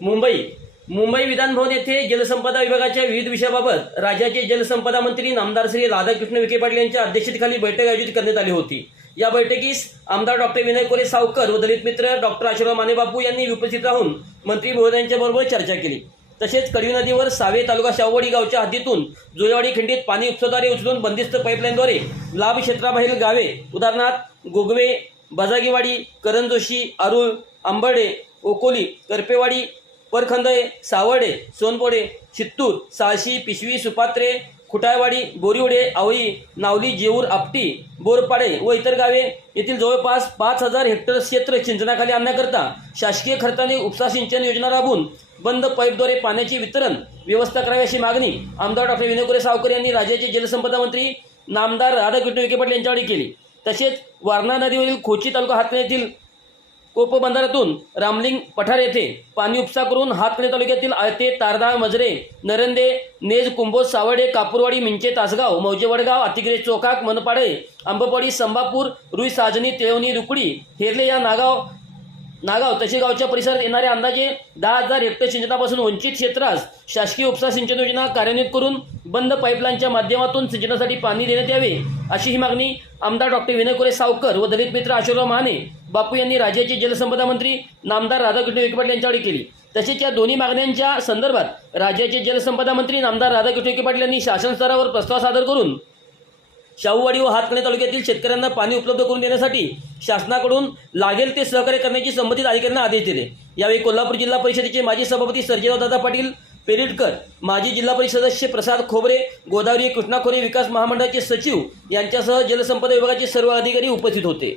मुंबई. मुंबई विधानभवन येथे जलसंपदा विभागाच्या विविध विषयाबाबत राज्याचे जलसंपदा मंत्री नामदार श्री राधाकृष्ण विखे पाटील यांच्या अध्यक्षतेखाली बैठक आयोजित करण्यात आली होती. या बैठकीस आमदार डॉक्टर विनय कोरे सावकर व दलित मित्र डॉक्टर आशीर्वाद मानेबापू यांनी उपस्थित राहून मंत्री महोदयांच्या बरोबर चर्चा केली. तसेच कडवी नदीवर सावे तालुका शाहवाडी गावच्या हद्दीतून जुळेवाडी खिंडीत पाणी उपसाद्वारे उचलून बंदिस्त पाईपलाईनद्वारे लाभ क्षेत्राबाहेरील गावे उदाहरणार्थ गोगवे बजागीवाडी करंजोशी आरुळ आंबर्डे ओकोली करपेवाडी परखंदळे सावडे सोनपोडे चित्तूर साळशी पिशवी सुपात्रे खुटायवाडी बोरिवडे आवळी नावली जेऊर आपटी बोरपाडे व इतर गावे येथील जवळपास पाच हजार हेक्टर क्षेत्र सिंचनाखाली आणण्याकरता शासकीय खर्चाने उपसा सिंचन योजना राबवून बंद पाईपद्वारे पाण्याचे वितरण व्यवस्था करावी अशी मागणी आमदार डॉक्टर विनयकुरे सावकर यांनी राज्याचे जलसंपदा मंत्री नामदार राधाकृष्ण विखे पाटील यांच्याकडे केली. तसेच वारणा नदीवरील खोची तालुका हातणे येथील कोप रामलिंग पठार येथे पाणी उपसा करून हातकणे तालुक्यातील आळते तारदाळ मजरे नरंदे नेज कुंभोज सावडे कापूरवाडी मिंचे तासगाव मौजेवडगाव अतिग्रे चोकाक मनपाडे आंबपाडी संबापूर रुई साजनी तेवणी रुकडी हेरले या नागाव नागाव तसेगावच्या परिसरात येणाऱ्या अंदाजे दहा हजार हेक्टर सिंचनापासून वंचित क्षेत्रास शासकीय उपसा सिंचन योजना कार्यान्वित करून बंद पाईपलाईनच्या माध्यमातून सिंचनासाठी पाणी देण्यात यावे अशी ही मागणी आमदार डॉक्टर विनयकुरे सावकर व दलित मित्र आशीर्वाद महाने बापू यांनी राज्याचे जलसंपदा मंत्री नामदार राधाकृष्ण विखे पाटील यांच्याकडे केली. तसेच या दोन्ही मागण्यांच्या संदर्भात राज्याचे जलसंपदा मंत्री नामदार राधाकृष्ण विखे पाटील यांनी शासन स्तरावर प्रस्ताव सादर करून शाहूवाडी व हातकणे तालुक्यातील शेतकऱ्यांना पाणी उपलब्ध करून देण्यासाठी शासनाकडून लागेल ते सहकार्य करण्याची संबंधित अधिकाऱ्यांना आदेश दिले. यावेळी कोल्हापूर जिल्हा परिषदेचे माजी सभापती सर्जेराव दादा पाटील पेरिटकर माजी जिल्हा परिषद सदस्य प्रसाद खोबरे गोदावरी कृष्णा खोरे विकास महामंडळाचे सचिव यांच्यासह जलसंपदा विभागाचे सर्व अधिकारी उपस्थित होते.